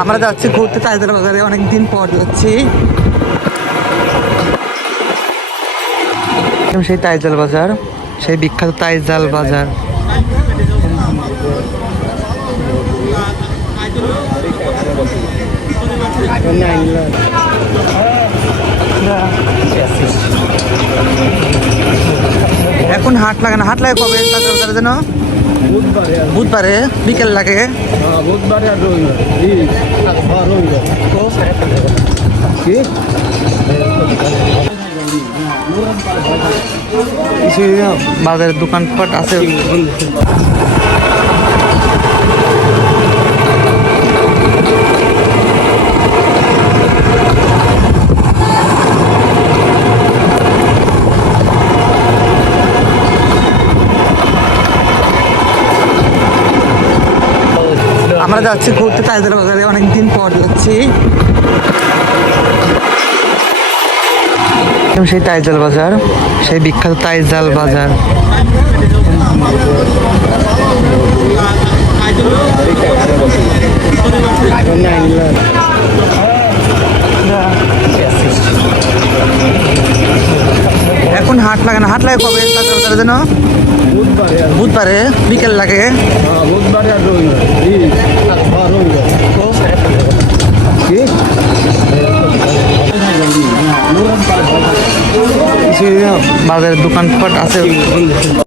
আমরা যাচ্ছি ঘুরতে তাইজাল বাজারে, অনেকদিন পর যাচ্ছি। সেই তাইজাল বাজার, সেই বিখ্যাত তাইজাল বাজার। এখন হাট লাগে না, হাট লাগে কবে তাইজাল বাজারে যেন? বুধবারে বিকেল লাগে। বুধবারে আর রবিবার কিছু বাজারের দোকানপাট আছে। আমরা যাচ্ছি ঘুরতে তাইজাল বাজারে, অনেকদিন পর যাচ্ছি। সেই তাইজাল বাজার, সেই বিখ্যাত তাইজাল বাজার। এখন হাট লাগে না, হাট লাগে কবে তাইজাল বাজারে যেন? বুধবারে বিকেল লাগে। বুধবারে আর রবিবার কিছু বাজারের দোকানপাট আছে।